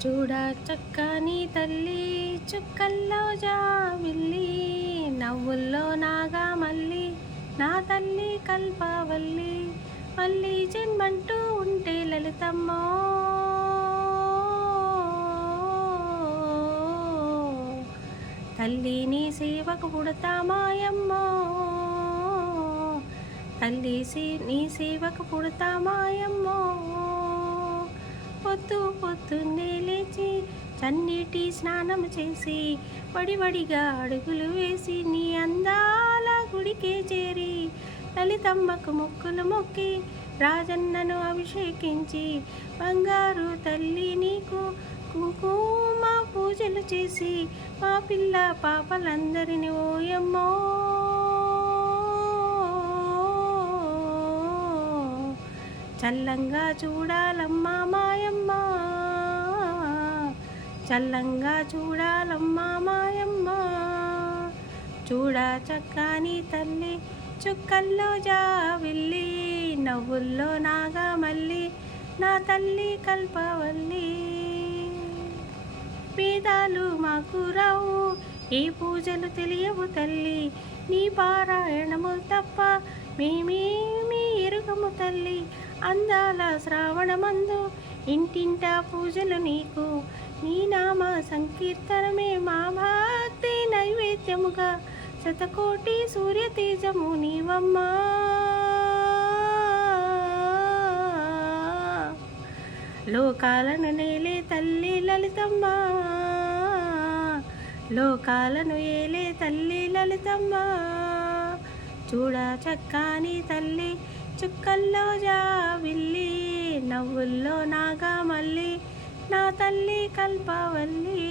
చూడా చక్కని తల్లి చుక్కల్లో జాబిల్లి నవ్వుల్లో నాగమల్లి నా తల్లి కల్పవల్లి మళ్ళీ జన్మంటూ ఉంటే లలితమ్మో తల్లి నీ సేవకు పుడతామాయమ్మో తల్లి నీ సేవకు పుడతామాయమ్మో పొద్దు పొద్దున్నే లేచి చన్నీటి స్నానం చేసి వడివడిగా అడుగులు వేసి నీ అందాల గుడికే చేరి లలితమ్మకు మొక్కులు మొక్కి రాజన్నను అభిషేకించి బంగారు తల్లి నీకు కుంకుమ పూజలు చేసి మా పిల్ల పాపలందరినీ ఓయమ్మో చల్లంగా చూడాలమ్మా మాయమ్మ చల్లంగా చూడాలమ్మా మాయమ్మ చూడా చక్కని తల్లి చుక్కల్లో జావిల్లి నవ్వుల్లో నాగమల్లి నా తల్లి కల్పవల్లి వేదాలు మాకు రావు ఈ పూజలు తెలియవు తల్లి నీ పారాయణము తప్ప మేమేమి ఎరుగము తల్లి అందాల శ్రావణమందు ఇంటింటా పూజలు నీకు నీ నామ సంకీర్తనమే మా భక్తి నైవేద్యముగా శతకోటి సూర్యతేజము నీవమ్మా లోకాలను నేలే తల్లి లలితమ్మ లోకాలను ఏలే తల్లి లలితమ్మ చూడా చక్కని తల్లి చుక్కల్లో జావిల్లి నవ్వుల్లో నాగమల్లి నా తల్లి కల్పవల్లి